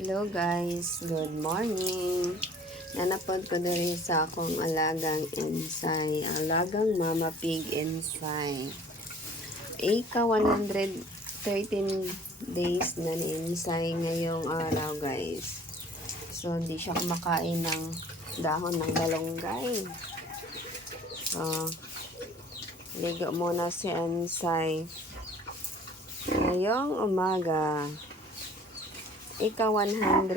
Hello guys, good morning. Nanapod ko diri sa akong alagang ensay, alagang mama pig ensay. Ika 113 days na ni ensay ngayong araw guys. So hindi siya kumakain ng dahon ng malunggay. So ligo muna si ensay ngayong umaga. Ika 113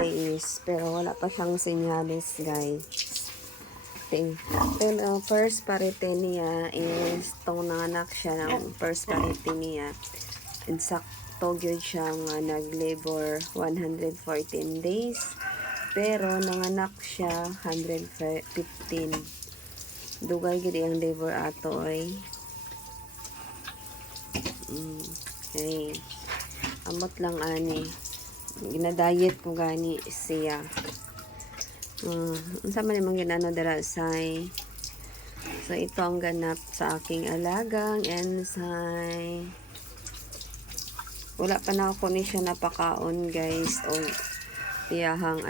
days pero wala pa siyang sinyalis guys. Pero first parity niya is itong nanganak siya ng first parity niya. Insakto gyud siyang nag-labor 114 days pero nanganak siya 115. Dugay gid ang labor ato oy. Okay. Amot lang ani. Ginadayet ko gani siya. Unsa man imong ginano dira say. So ito ang ganap sa aking alagang ensay. Wala pa na ako ni siya napakaon guys o iyahang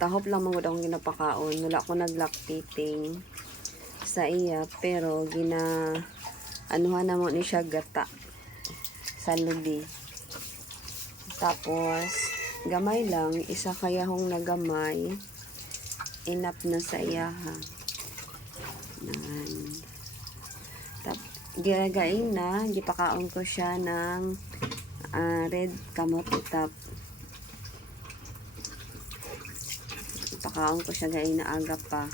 tahop lang magud akong ginapakaon. Wala ko naglactating sa iya pero anuhan na mo ni siya gata sa lubi. Tapos gamay lang, isa kaya hong nagamay enough na sa iyaha. Gagain na, gipakaon ko siya ng red kamote top. Pakaon ko siya gain na aga pa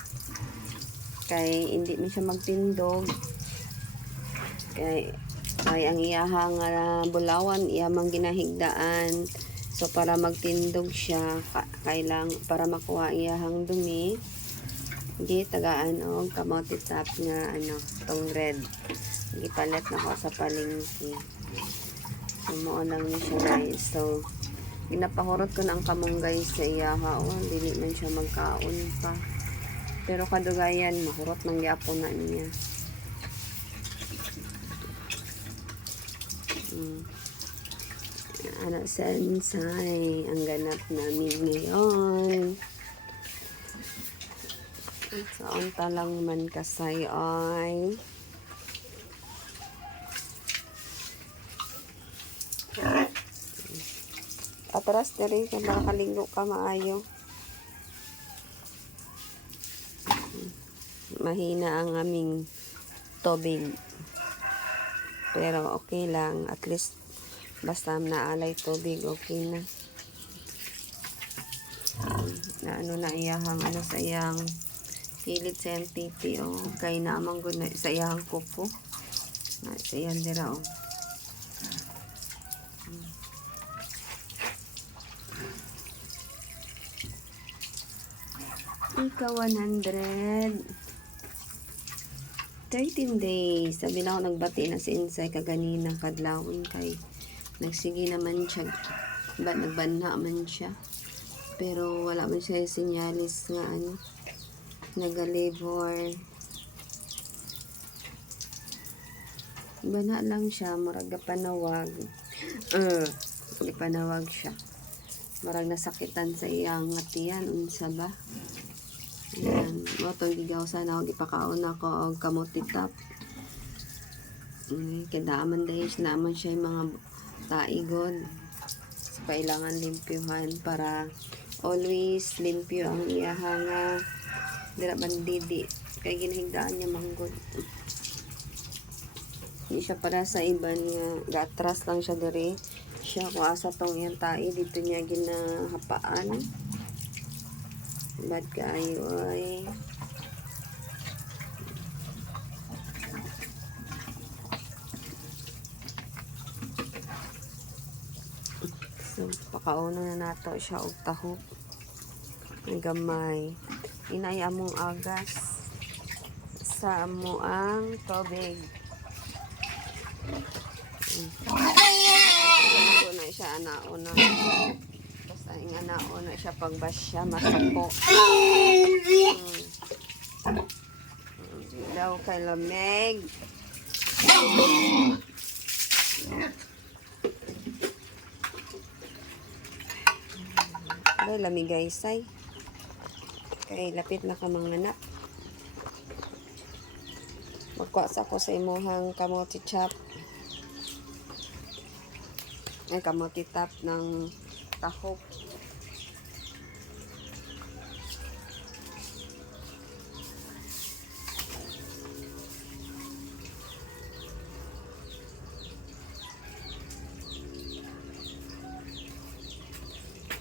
kay hindi mi siya magtindog kay ang iyahang bulawan iyamang ginahigdaan. So para magtindog siya kailang para makuha iyahang dumi di tagaan og kamote top nga tong red gipalit na ko sa palengke. So mo lang ni siya guys. So ginapahurot ko na ang kamunggay sa iyaha dili man siya magkaon pa pero kadugayan mahurot nang gyapon na niya. Anak sa ensay ang ganap namin ngayon. Sa unta lang man kasay ay atras diri ka makaligo ka maayo. Mahina ang aming tubig pero okay lang, at least basta naalay tubig okay na. Na iyahang sa iyang kilit sa iyang titi kay naamang gud na sa iyang kuko na sa iyang dira Ika 113 days. Sabi na ako nagbati na si ensay kaganina kadlawon kay nagsige naman siya nagbanha man siya pero wala man siya sinyalis nga nagalabor. Banha lang siya murag panawag panawag siya murag nasakitan sa iyang ngatian unsa ba. Yan, mo itong gigaw sana ako gipakaon ako og kamote top. Kadaaman dahil naman siya yung mga taigod. So, kailangan limpyuhan para always limpyo ang iyahanga dira bandidi kay ginahigdaan niya manggod. Hindi siya para sa iban nga gatras lang siya diri. Siya kung asa tong iyang tai dito niya ginahapaan. Bad kaayo ay. So pakauno na nato siya og tahop ng gamay. Inay among agas sa amuang tubig. Na siya ana-una. Basta ang ana-una siya pagbasya masuko. Daw kay lamig. Aray, lamigay say. Kay lapit na ka manganak. Magkwasa ko sa imuhang kamote chop. Ay, kamote tap ng tahok.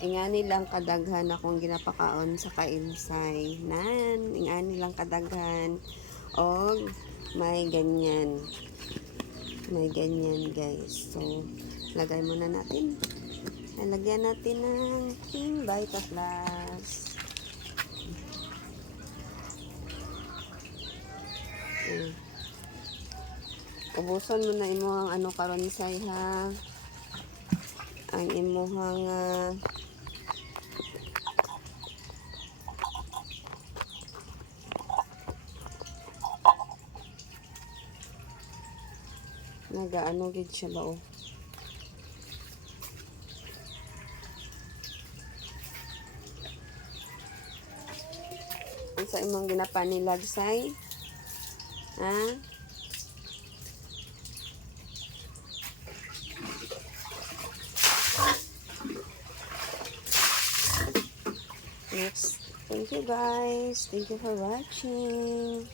Ingani lang kadaghan akong ginapakaon sa kainsay. Ingani lang kadaghan. Og may ganyan. May ganyan, guys. So, lagay muna natin. Lagyan natin ng King Vita Plus. Ubuson mo na imuhang ano karon say ha. Ang imuhang nagaano gid siya ba oh. Ang sa imong ginapanilag say ha. Next, thank you guys. Thank you for watching.